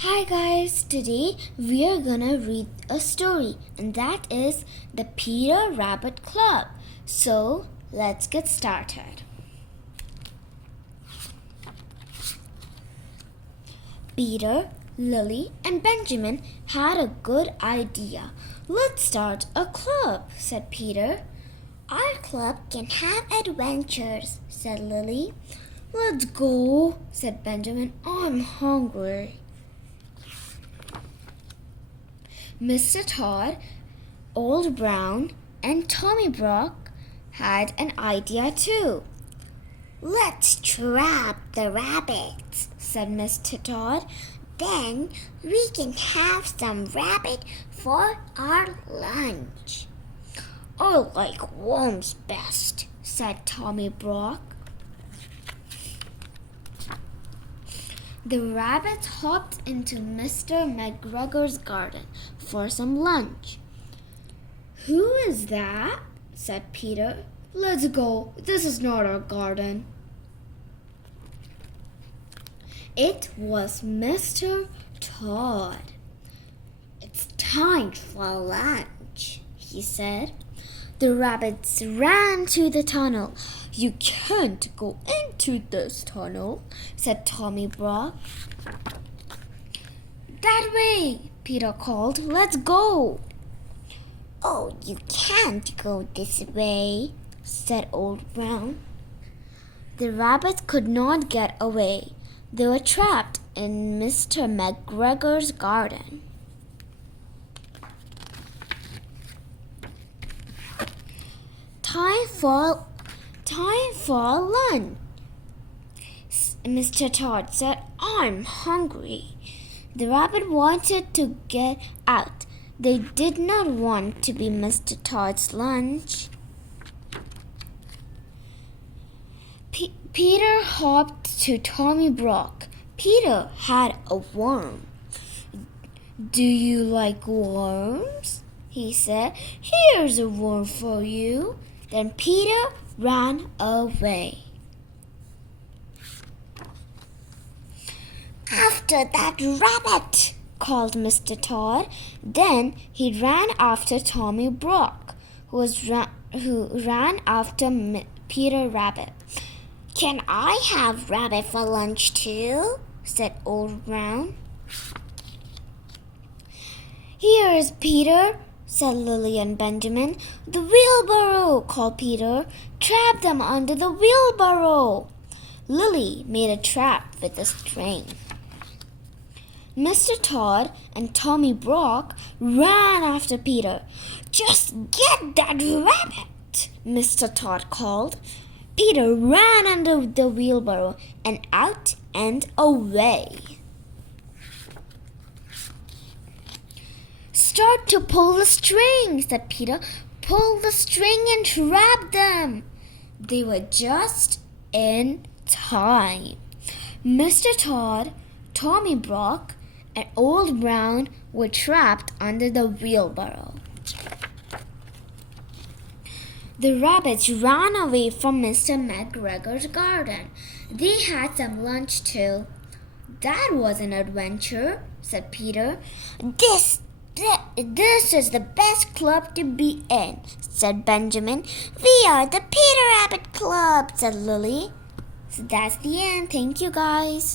Hi guys, today we are gonna read a story, and that is the Peter Rabbit Club. So let's get started. Peter, Lily, and Benjamin had a good idea. Let's start a club, said Peter. Our club can have adventures, said Lily. Let's go, said Benjamin. I'm hungry. Mr. Todd, Old Brown, and Tommy Brock had an idea too. Let's trap the rabbits, said Mr. Todd. Then we can have some rabbit for our lunch. I like worms best, said Tommy Brock. The rabbits hopped into Mr. McGregor's garden for some lunch. Who is that? Said Peter. Let's go. This is not our garden. It was Mr. Todd. It's time for lunch, he said. The rabbits ran to the tunnel. You can't go into this tunnel, said Tommy Brock. That way, Peter called. Let's go. Oh, you can't go this way, said Old Brown. The rabbits could not get away. They were trapped in Mr. McGregor's garden. Time for lunch, Mr. Todd said. I'm hungry. The rabbit wanted to get out. They did not want to be Mr. Todd's lunch. Peter hopped to Tommy Brock. Peter had a worm. Do you like worms? He said. Here's a worm for you. Then Peter ran away. After that rabbit, called Mr. Todd. Then he ran after Tommy Brock, who ran after Peter Rabbit. Can I have rabbit for lunch too? Said Old Brown. Here is Peter, said Lily and Benjamin. The wheelbarrow, called Peter. Trap them under the wheelbarrow. Lily made a trap with a string. Mr. Todd and Tommy Brock ran after Peter. Just get that rabbit, Mr. Todd called. Peter ran under the wheelbarrow and out and away. Start to pull the string, said Peter. Pull the string and trap them. They were just in time. Mr. Todd, Tommy Brock, and Old Brown were trapped under the wheelbarrow. The rabbits ran away from Mr. McGregor's garden. They had some lunch too. That was an adventure, said Peter. This is the best club to be in, said Benjamin. We are the Peter Rabbit Club, said Lily. So that's the end. Thank you, guys.